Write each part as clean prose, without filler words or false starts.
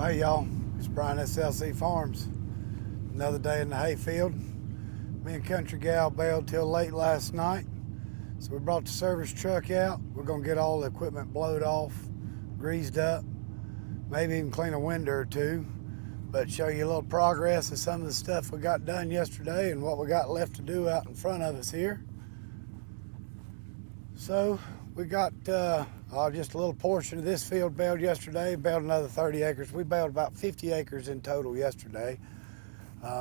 Hey y'all, it's Brian SLC Farms. Another day in the hayfield. Me and Country Gal bailed till late last night, so we brought the service truck out. We're gonna get all the equipment blowed off, greased up, maybe even clean a window or two, but show you a little progress of some of the stuff we got done yesterday and what we got left to do out in front of us here. So we got just a little portion of this field baled yesterday, baled another 30 acres. We baled about 50 acres in total yesterday.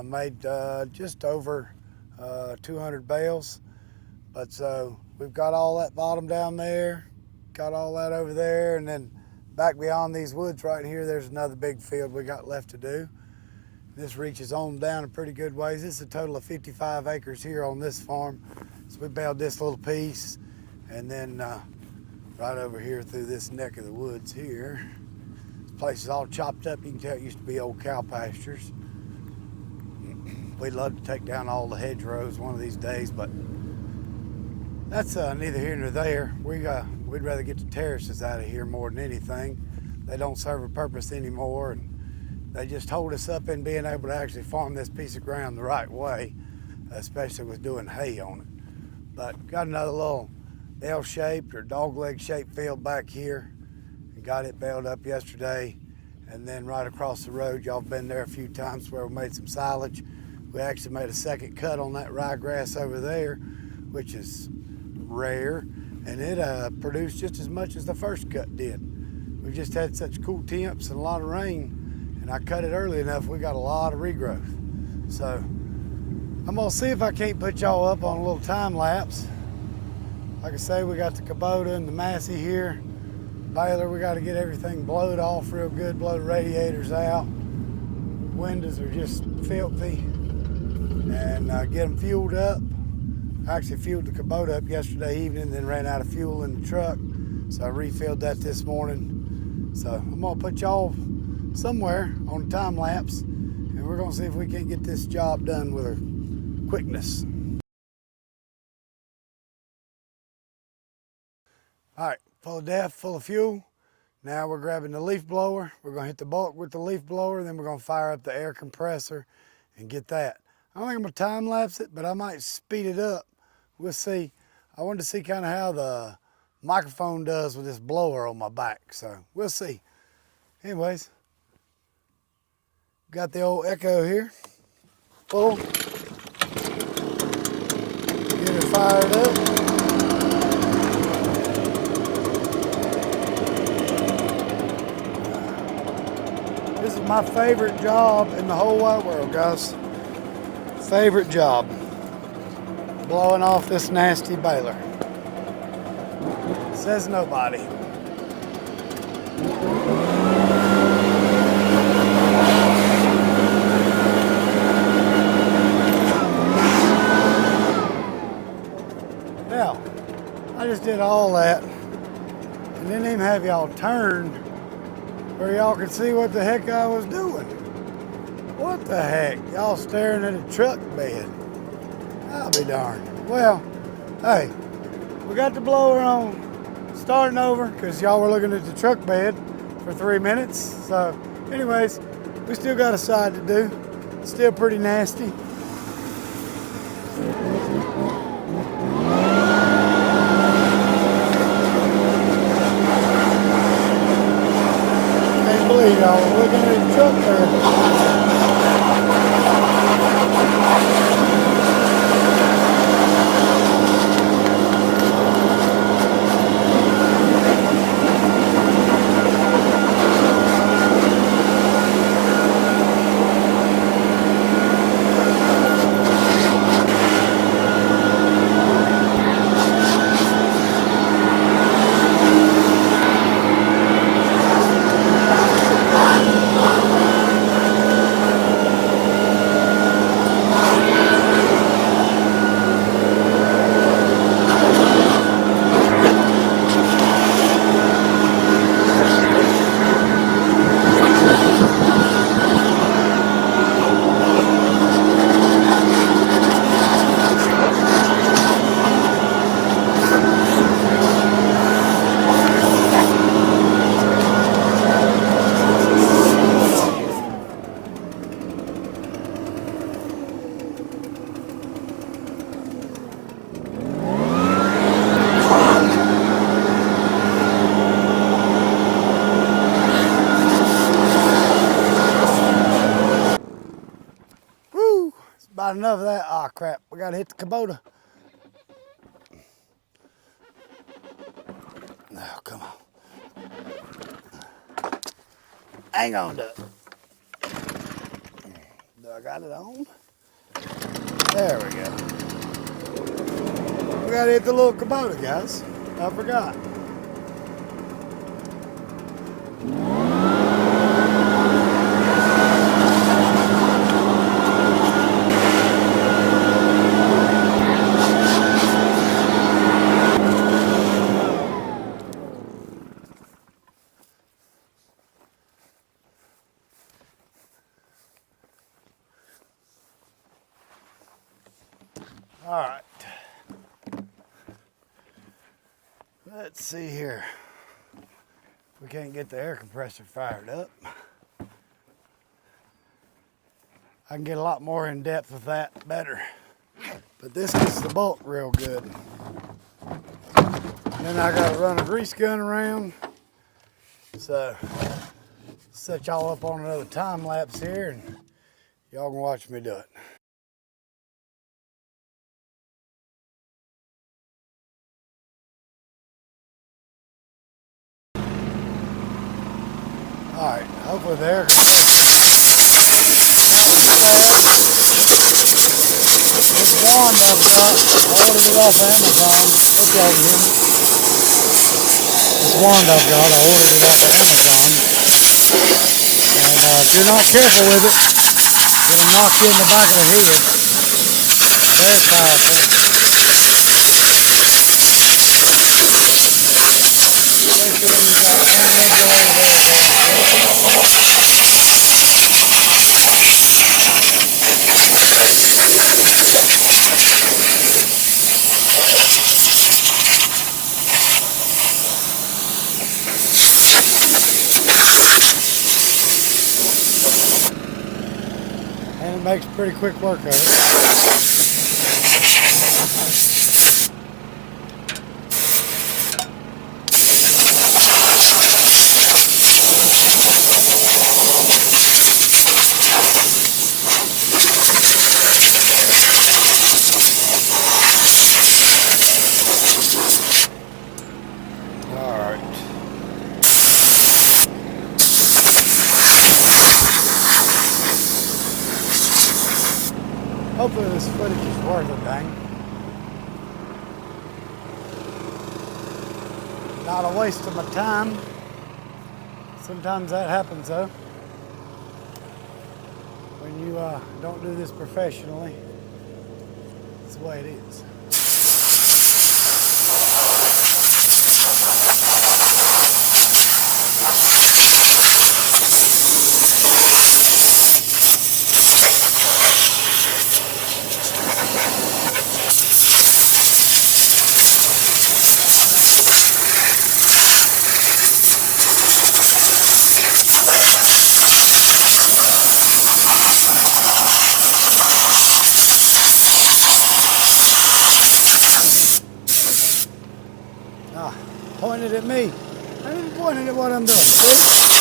Made just over 200 bales. But so we've got all that bottom down there, got all that over there, and then back beyond these woods right here, there's another big field we got left to do. This reaches on down a pretty good ways. This is a total of 55 acres here on this farm. So we baled this little piece, and then right over here through this neck of the woods here. This place is all chopped up. You can tell it used to be old cow pastures. We'd love to take down all the hedgerows one of these days, but that's neither here nor there. We'd rather get the terraces out of here more than anything. They don't serve a purpose anymore, and they just hold us up in being able to actually farm this piece of ground the right way, especially with doing hay on it. But got another little L-shaped or dog-leg shaped field back here, and got it baled up yesterday. And then right across the road, y'all been there a few times where we made some silage. We actually made a second cut on that ryegrass over there, which is rare, and it produced just as much as the first cut did. We just had such cool temps and a lot of rain, and I cut it early enough, we got a lot of regrowth. So I'm gonna see if I can't put y'all up on a little time lapse. Like I say, we got the Kubota and the Massey here. Baler, we got to get everything blowed off real good, blow the radiators out. Windows are just filthy. And get them fueled up. I actually fueled the Kubota up yesterday evening, then ran out of fuel in the truck. So I refilled that this morning. So I'm gonna put y'all somewhere on a time lapse, and we're gonna see if we can't get this job done with a quickness. All right, full of depth, full of fuel. Now we're grabbing the leaf blower. We're gonna hit the bulk with the leaf blower, then we're gonna fire up the air compressor and get that. I don't think I'm gonna time lapse it, but I might speed it up. We'll see. I wanted to see kind of how the microphone does with this blower on my back, so we'll see. Anyways, got the old Echo here, full. Get it fired up. This is my favorite job in the whole wide world, guys. Favorite job. Blowing off this nasty baler. Says nobody. Now, I just did all that and didn't even have y'all turn where y'all could see what the heck I was doing. What the heck? Y'all staring at a truck bed. I'll be darned. Well, hey, we got the blower on, starting over, because y'all were looking at the truck bed for 3 minutes. So, anyways, we still got a side to do. Still pretty nasty. Can't believe y'all were looking at the truck bed. Not enough of that. Ah, crap. We gotta hit the Kubota. No, come on. Hang on, Doug. Do I got it on? There we go. We gotta hit the little Kubota, guys. I forgot. All right. Let's see here. We can't get the air compressor fired up. I can get a lot more in depth with that better. But this gets the bolt real good. And then I gotta run a grease gun around. So set y'all up on another time lapse here and y'all can watch me do it. All right, hopefully the air compressor not bad. This wand I've got, I ordered it off Amazon. Hope y'all can hear me. This wand I've got, I ordered it off of Amazon. And if you're not careful with it, it'll knock you in the back of the head. Very powerful. Especially when you got unregulated air going through. And it makes pretty quick work of it. Hopefully this footage is worth it, dang. Not a waste of my time. Sometimes that happens though. When you don't do this professionally, it's the way it is. Pointed at me. I didn't point at what I'm doing, see?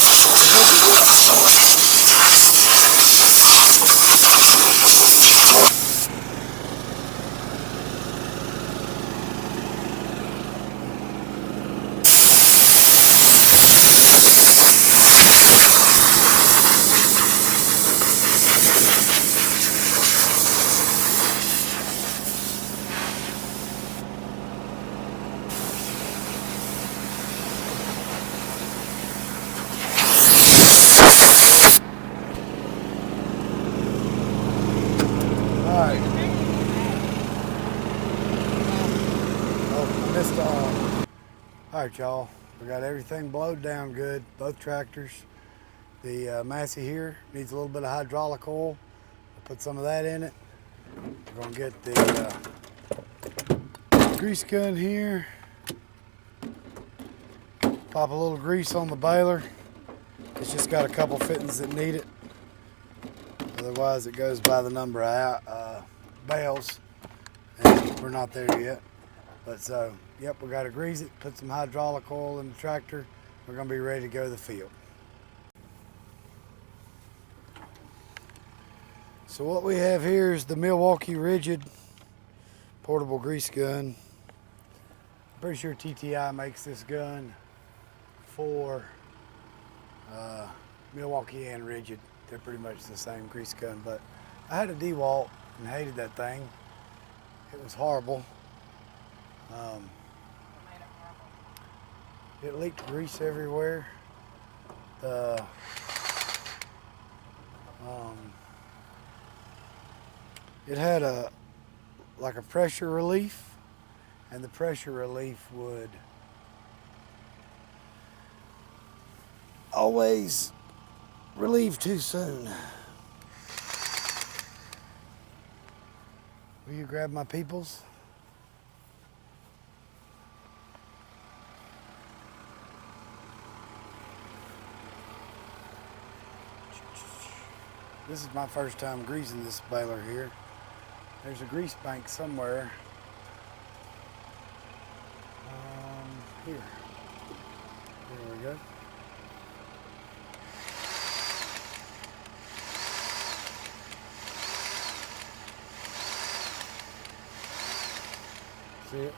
Alright. Oh, I missed Alright, y'all. We got everything blowed down good, both tractors. The Massey here needs a little bit of hydraulic oil. I'll put some of that in it. We're going to get the grease gun here. Pop a little grease on the baler. It's just got a couple fittings that need it. Otherwise it goes by the number of bales, and we're not there yet. But so, yep, we got to grease it, put some hydraulic oil in the tractor. We're going to be ready to go to the field. So what we have here is the Milwaukee Rigid portable grease gun. I'm pretty sure TTI makes this gun for Milwaukee and Rigid. They're pretty much the same grease gun, but I had a DeWalt and hated that thing. It was horrible. It leaked grease everywhere. It had like a pressure relief, and the pressure relief would always relieve too soon. Will you grab my peoples? This is my first time greasing this baler here. There's a grease bank somewhere. Here. There we go. See it?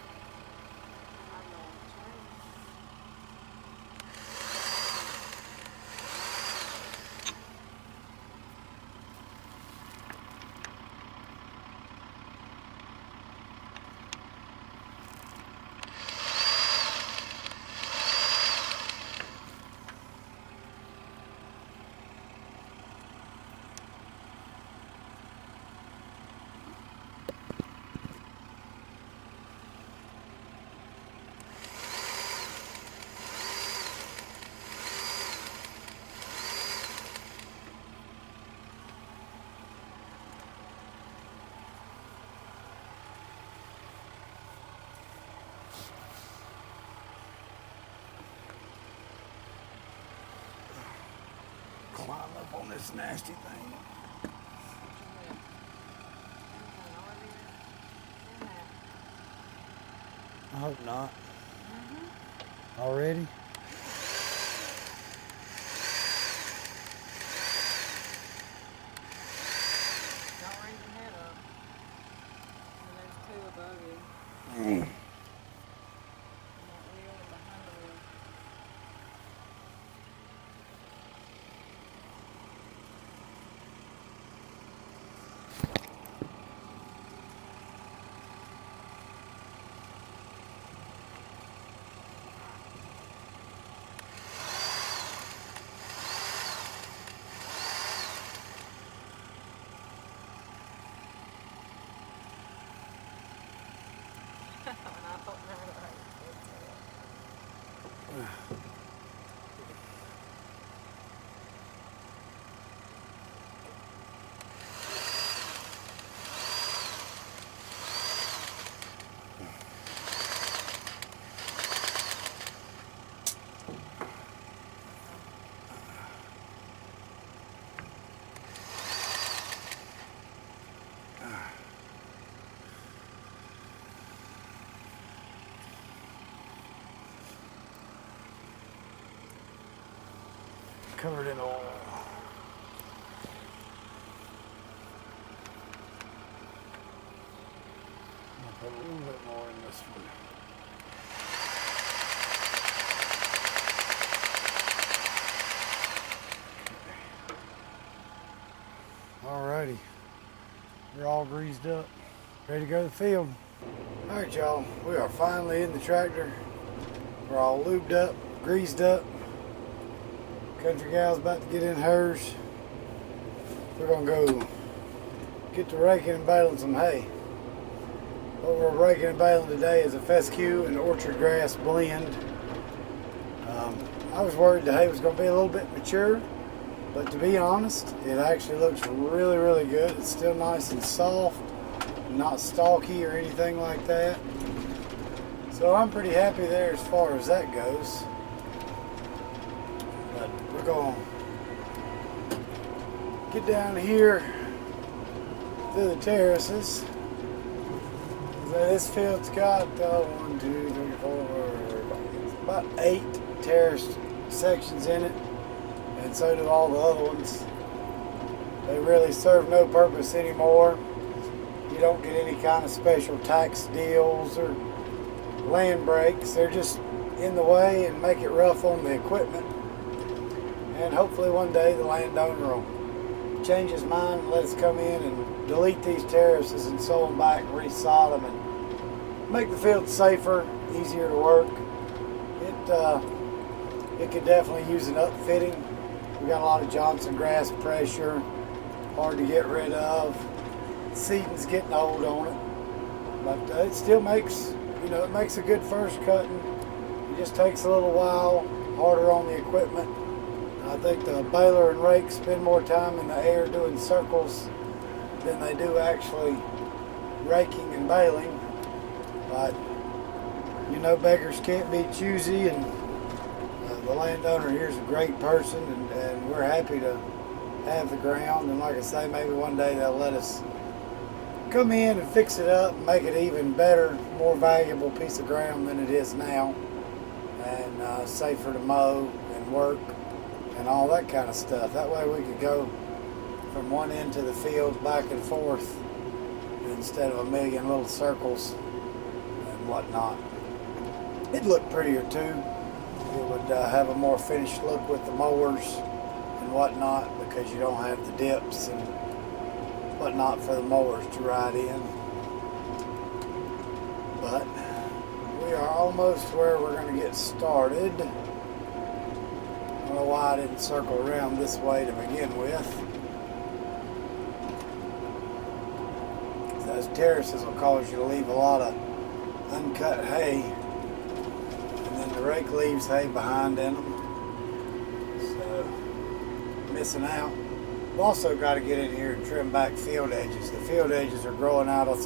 Climb up on this nasty thing. I hope not. Already? Don't raise your head up. And there's two above you. And that wheel and behind the wheel. And I don't remember the right Covered in oil. I'll put a little bit more in this one. Alrighty. We're all greased up. Ready to go to the field. Alright y'all, we are finally in the tractor. We're all lubed up, greased up. Country gal's about to get in hers. We're gonna go get to raking and baling some hay. What we're raking and baling today is a fescue and orchard grass blend. I was worried the hay was gonna be a little bit mature, but to be honest, it actually looks really, really good. It's still nice and soft, not stalky or anything like that. So I'm pretty happy there as far as that goes. We're going to get down here through the terraces. So this field's got 1, 2, 3, 4, about 8 terraced sections in it, and so do all the other ones. They really serve no purpose anymore. You don't get any kind of special tax deals or land breaks. They're just in the way and make it rough on the equipment. And hopefully one day the landowner will change his mind and let us come in and delete these terraces and sow them back and resod them and make the field safer, easier to work. It could definitely use an upfitting. We got a lot of Johnson grass pressure, hard to get rid of. Seeding's getting old on it, but it still makes, it makes a good first cutting. It just takes a little while, harder on the equipment. I think the baler and rake spend more time in the air doing circles than they do actually raking and baling. But beggars can't be choosy, and the landowner here is a great person, and we're happy to have the ground. And like I say, maybe one day they'll let us come in and fix it up and make it even better, more valuable piece of ground than it is now, and safer to mow and work and all that kind of stuff. That way we could go from one end to the field back and forth instead of a million little circles and whatnot. It'd look prettier too. It would have a more finished look with the mowers and whatnot, because you don't have the dips and whatnot for the mowers to ride in. But we are almost where we're going to get started. I don't know why I didn't circle around this way to begin with. Those terraces will cause you to leave a lot of uncut hay, and then the rake leaves hay behind in them, so missing out. We've also got to get in here and trim back field edges. The field edges are growing out on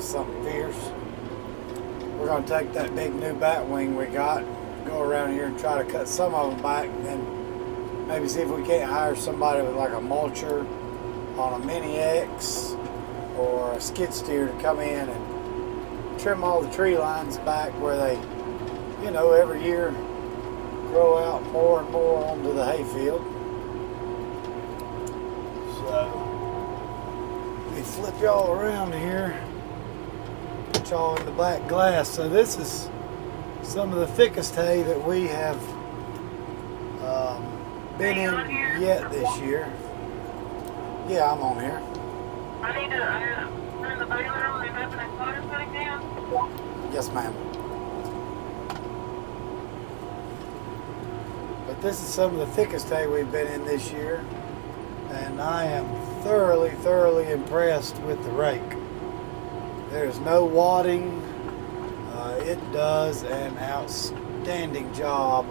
something fierce. We're going to take that big new bat wing we got, go around here and try to cut some of them back, and then maybe see if we can't hire somebody with like a mulcher on a Mini X or a skid steer to come in and trim all the tree lines back where they, every year grow out more and more onto the hayfield. So let me flip y'all around here, put y'all in the black glass. So this is some of the thickest hay that we have been in yet this year. Yeah, I'm on here. I need to turn the baler on and open that water tank down. Yes, ma'am. But this is some of the thickest hay we've been in this year, and I am thoroughly, thoroughly impressed with the rake. There's no wadding. It does an outstanding job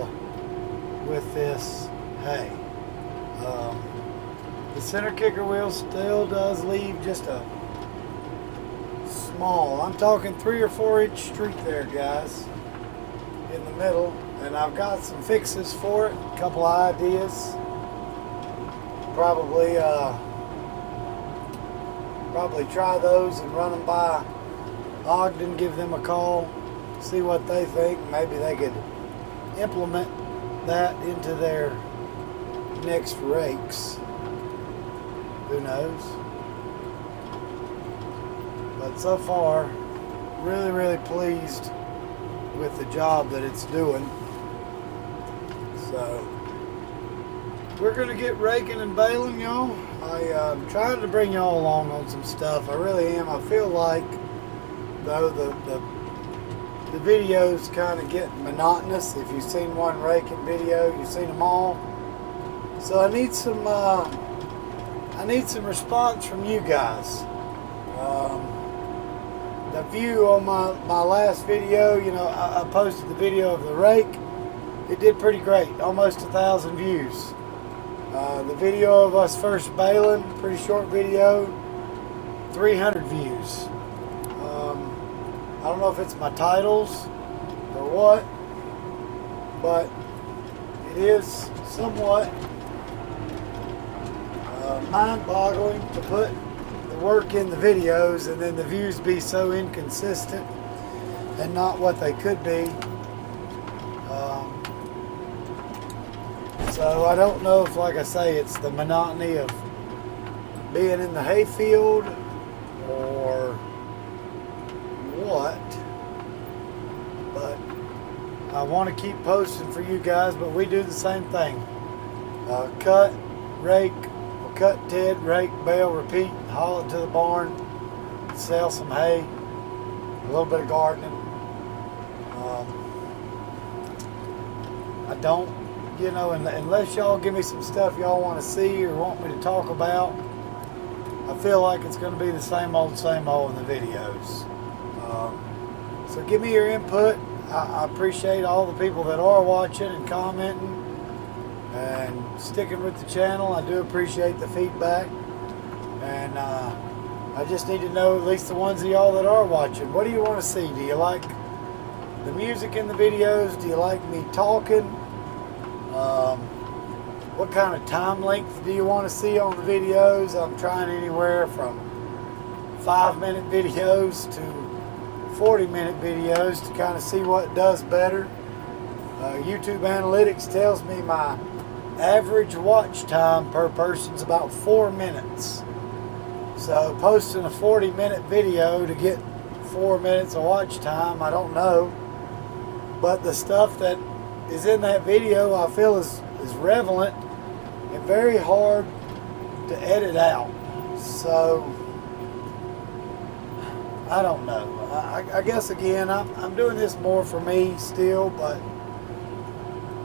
with this hay. The center kicker wheel still does leave just a small, I'm talking 3 or 4 inch streak there, guys, in the middle, and I've got some fixes for it, a couple ideas. Probably try those and run them by Ogden, give them a call, see what they think. Maybe they could implement that into their next rakes. Who knows? But so far, really, really pleased with the job that it's doing. So we're gonna get raking and baling, y'all. I'm trying to bring y'all along on some stuff. I really am. I feel like, though, the videos kind of get monotonous. If you've seen one raking video, you've seen them all. So I need some response from you guys. The view on my last video, I posted the video of the rake. It did pretty great, almost 1,000 views. The video of us first baling, pretty short video, 300 views. I don't know if it's my titles or what, but it is somewhat mind-boggling to put the work in the videos and then the views be so inconsistent and not what they could be. So I don't know if, like I say, it's the monotony of being in the hayfield or what, but I want to keep posting for you guys. But we do the same thing: cut, rake, cut, ted, rake, bale, repeat, haul it to the barn, sell some hay, a little bit of gardening. I don't, unless y'all give me some stuff y'all want to see or want me to talk about, I feel like it's going to be the same old in the videos. So give me your input. I appreciate all the people that are watching and commenting and sticking with the channel. I do appreciate the feedback. And I just need to know, at least the ones of y'all that are watching, what do you want to see? Do you like the music in the videos? Do you like me talking? What kind of time length do you want to see on the videos? I'm trying anywhere from 5-minute videos to 40-minute videos to kind of see what does better. YouTube analytics tells me my average watch time per person is about 4 minutes. So posting a 40-minute video to get 4 minutes of watch time, I don't know. But the stuff that is in that video I feel is relevant and very hard to edit out. So I don't know. I guess again, I'm doing this more for me still, but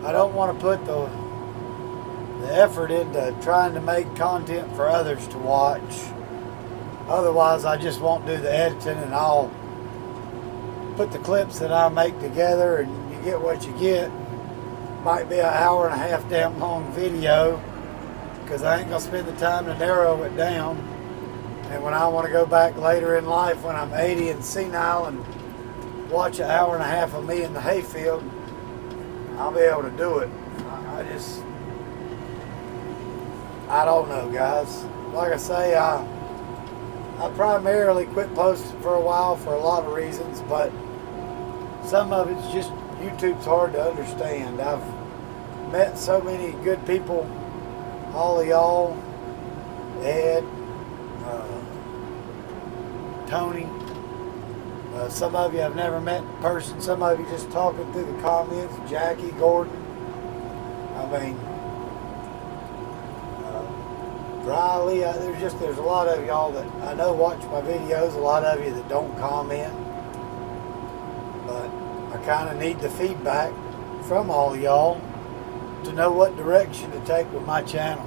I don't want to put the effort into trying to make content for others to watch. Otherwise, I just won't do the editing, and I'll put the clips that I make together, and you get what you get. Might be an hour and a half damn long video, because I ain't gonna spend the time to narrow it down. And when I want to go back later in life, when I'm 80 and senile, and watch an hour and a half of me in the hayfield, I'll be able to do it. I don't know, guys. Like I say, I primarily quit posting for a while for a lot of reasons, but some of it's just YouTube's hard to understand. I've met so many good people, all of y'all, Ed, Tony. Some of you I've never met in person. Some of you just talking through the comments. Jackie, Gordon. I mean, Riley. There's a lot of y'all that I know watch my videos. A lot of you that don't comment. But I kind of need the feedback from all y'all to know what direction to take with my channel.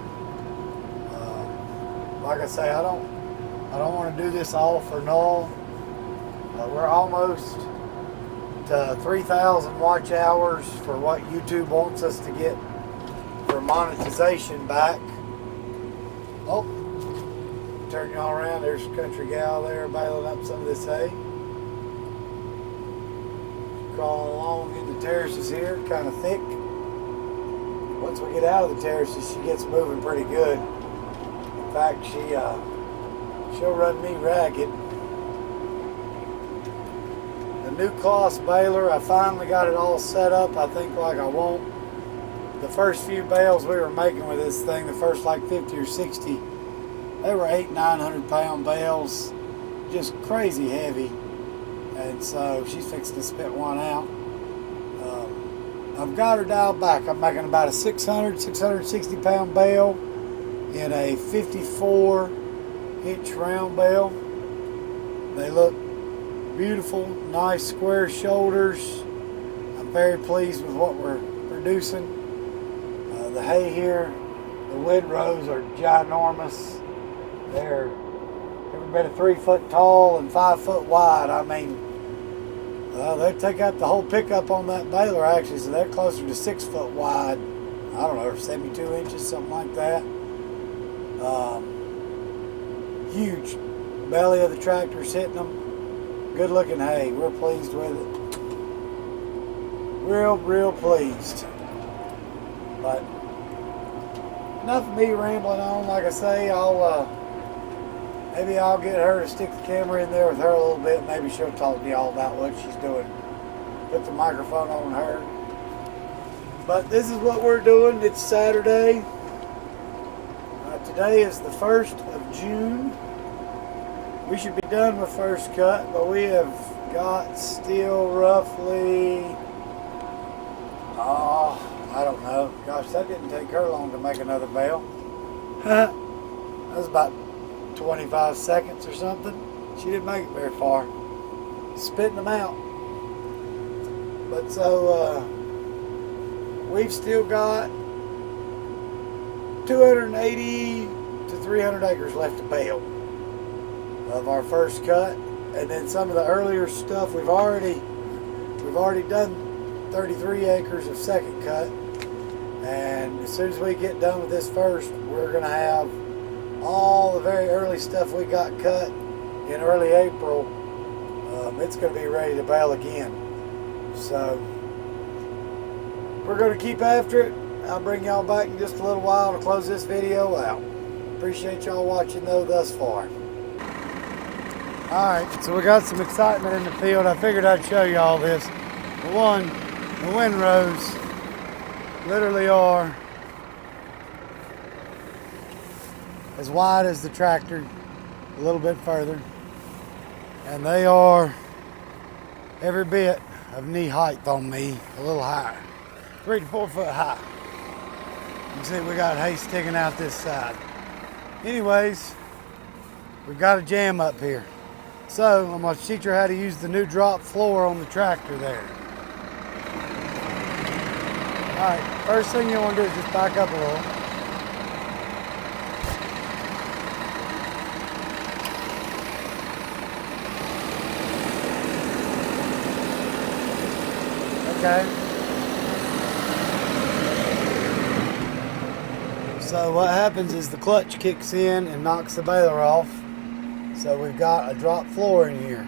Like I say, I don't want to do this all for null. We're almost to 3,000 watch hours for what YouTube wants us to get for monetization back. Oh, turn y'all around. There's a country gal there baling up some of this hay. Crawling along in the terraces here, kind of thick. Once we get out of the terraces, she gets moving pretty good. In fact, she'll run me ragged. The new Kloss baler, I finally got it all set up, I think, like I want. The first few bales we were making with this thing, the first like 50 or 60, they were 800-900 pound bales, just crazy heavy. And so she's fixing to spit one out. I've got her dialed back. I'm making about a 660 pound bale in a 54-inch round bale. They look beautiful, nice square shoulders. I'm very pleased with what we're producing. The hay here, the windrows are ginormous. They're every bit of 3 foot tall and 5 foot wide. I mean, they take out the whole pickup on that baler actually, so they're closer to 6 foot wide. I don't know, 72 inches, something like that. Huge belly of the tractor's hitting them. Good looking hay. We're pleased with it. Real pleased. But enough of me rambling on. Like I say, maybe I'll get her to stick the camera in there with her a little bit. Maybe she'll talk to y'all about what she's doing. Put the microphone on her. But this is what we're doing. It's Saturday. Today is the 1st of June. We should be done with first cut, but we have got still roughly, I don't know. Gosh, that didn't take her long to make another bale. That was about 25 seconds or something. She didn't make it very far. Spitting them out. But so, we've still got 280 to 300 acres left to bale of our first cut, and then some of the earlier stuff we've already done 33 acres of second cut, and as soon as we get done with this first, we're gonna have all the very early stuff we got cut in early April. It's gonna be ready to bale again, so we're gonna keep after it. I'll bring y'all back in just a little while to close this video out. Appreciate y'all watching though thus far. Alright, so we got some excitement in the field. I figured I'd show you all this. For one, the windrows literally are as wide as the tractor, a little bit further. And they are every bit of knee height on me, a little higher. 3 to 4 foot high. You can see we got hay sticking out this side. Anyways, we've got a jam up here. So I'm going to teach her how to use the new drop floor on the tractor there. Alright, first thing you want to do is just back up a little. Okay. So what happens is the clutch kicks in and knocks the baler off. So we've got a drop floor in here.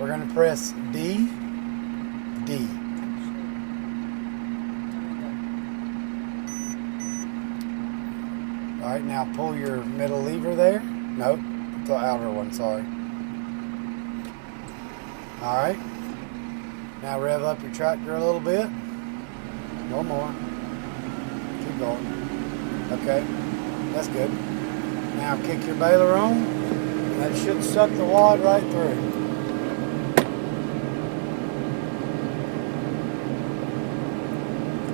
We're going to press D, D. All right, now pull your middle lever there. Nope, the outer one, sorry. All right. Now rev up your tractor a little bit. One more. Keep going. Okay, that's good. Now kick your baler on, and that should suck the wad right through.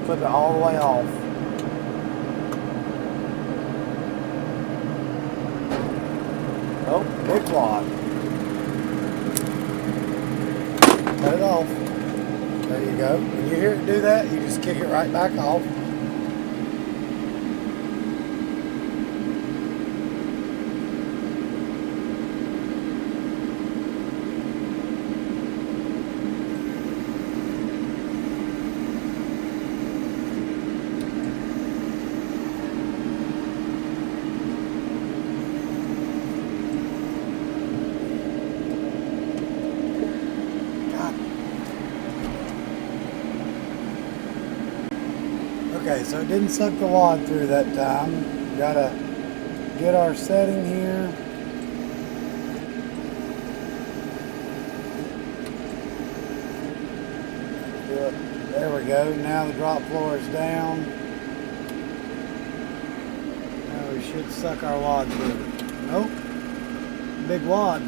Flip it all the way off. Oh, big wad. Cut it off. There you go. When you hear it do that, you just kick it right back off. Okay, so it didn't suck the wad through that time. We gotta get our setting here. There we go. Now the drop floor is down. Now we should suck our wad through. Nope. Big wad.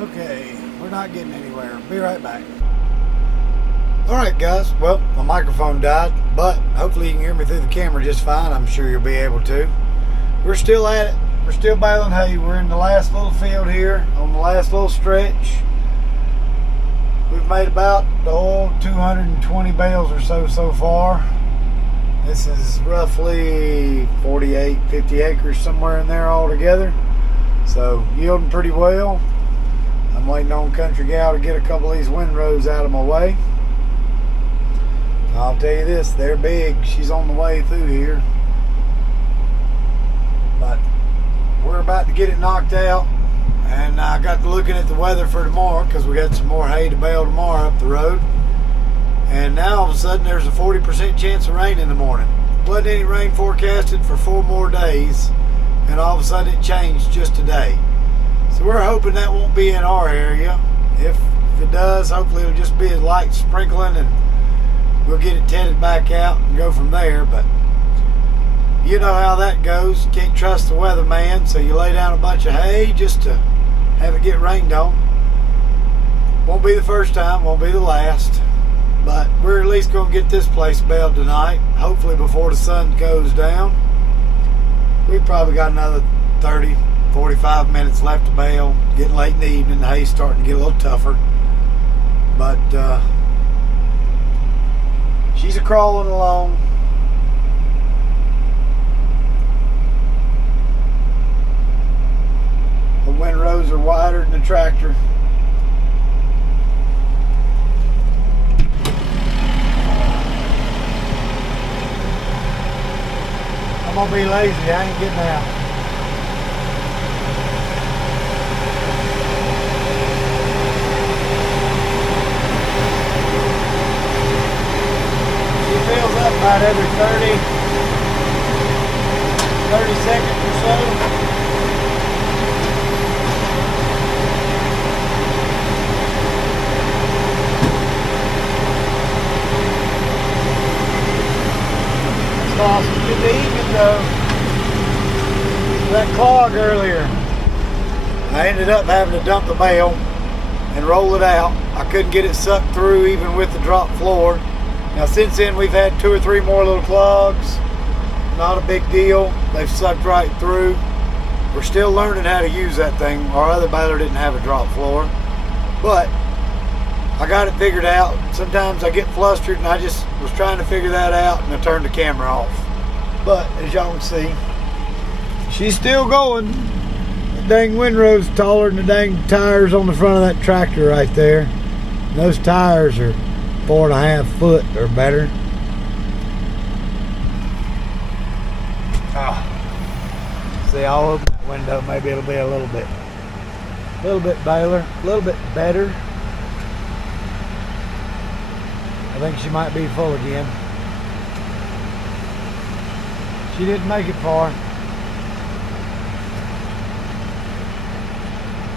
Okay, we're not getting anywhere. Be right back. Alright guys, well, my microphone died, but hopefully you can hear me through the camera just fine. I'm sure you'll be able to. We're still at it. We're still baling hay. We're in the last little field here, on the last little stretch. We've made about 220 bales or so far. This is roughly 48, 50 acres, somewhere in there altogether. So, yielding pretty well. I'm waiting on Country Gal to get a couple of these windrows out of my way. I'll tell you this, they're big. She's on the way through here. But we're about to get it knocked out. And I got to looking at the weather for tomorrow because we got some more hay to bale tomorrow up the road. And now all of a sudden there's a 40% chance of rain in the morning. Wasn't any rain forecasted for 4 more days. And all of a sudden it changed just today. So we're hoping that won't be in our area. If it does, hopefully it'll just be a light sprinkling and we'll get it tedded back out and go from there. But you know how that goes. Can't trust the weatherman, so you lay down a bunch of hay just to have it get rained on. Won't be the first time, won't be the last. But we're at least going to get this place baled tonight, hopefully before the sun goes down. We've probably got another 30, 45 minutes left to bale. Getting late in the evening, the hay's starting to get a little tougher. But she's a crawling along. The windrows are wider than the tractor. I'm gonna be lazy, I ain't getting out. She fills up about every 30 seconds or so. Awesome. Good evening though. That clog earlier, I ended up having to dump the bale and roll it out. I couldn't get it sucked through even with the drop floor. Now since then we've had 2 or 3 more little clogs. Not a big deal. They've sucked right through. We're still learning how to use that thing. Our other baler didn't have a drop floor, but I got it figured out. Sometimes I get flustered and I just was trying to figure that out and I turned the camera off. But as y'all can see, she's still going. The dang windrow's taller than the dang tires on the front of that tractor right there. And those tires are 4.5 foot or better. See, I'll open that window. Maybe it'll be a little bit baler, a little bit better. I think she might be full again. She didn't make it far.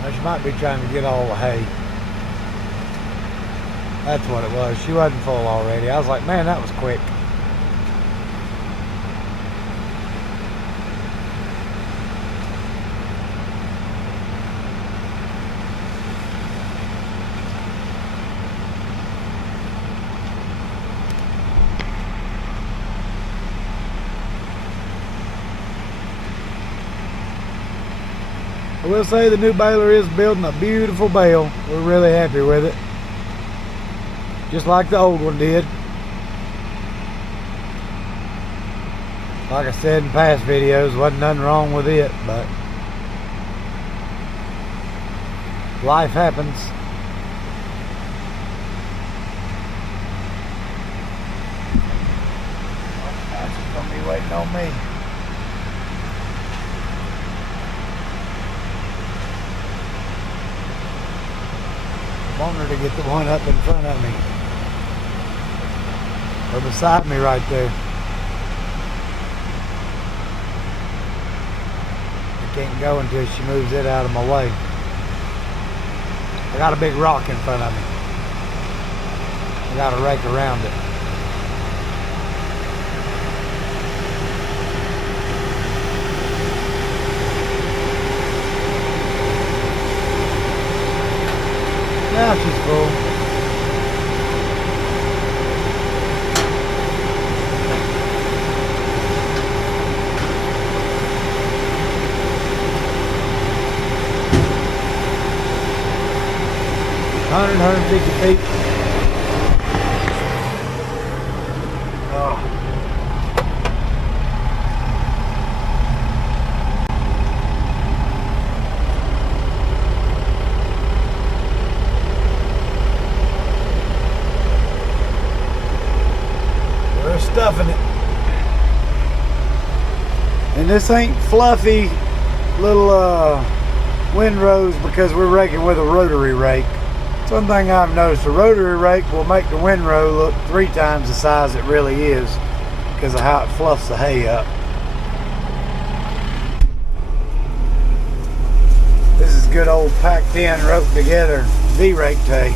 Well, she might be trying to get all the hay. That's what it was. She wasn't full already. I was like, man, that was quick. I will say the new baler is building a beautiful bale. We're really happy with it. Just like the old one did. Like I said in past videos, wasn't nothing wrong with it, but life happens. She's gonna be waiting on me. I want her to get the one up in front of me. Or beside me right there. I can't go until she moves it out of my way. I got a big rock in front of me. I got to rake around it. Now she's full. Hundred, 150 feet. Oh. stuffing it. And this ain't fluffy little windrows because we're raking with a rotary rake. One thing I've noticed, a rotary rake will make the windrow look 3 times the size it really is because of how it fluffs the hay up. This is good old packed in, roped together V-rake hay.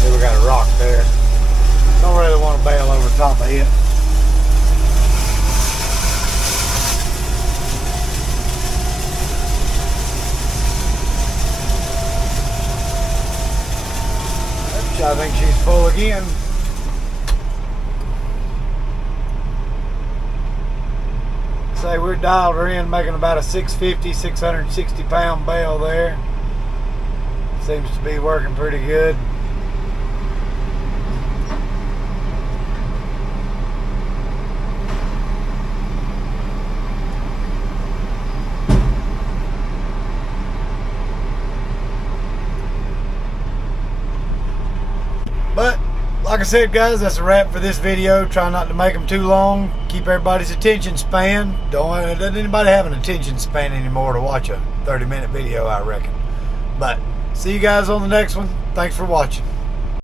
See, we got a rock there. Don't really want to bale over top of it. I think she's full again. Say we're dialed her in, making about a 650, 660 pound bale there. Seems to be working pretty good. But like I said, guys, that's a wrap for this video. Try not to make them too long. Keep everybody's attention span. Doesn't anybody have an attention span anymore to watch a 30-minute video, I reckon. But see you guys on the next one. Thanks for watching.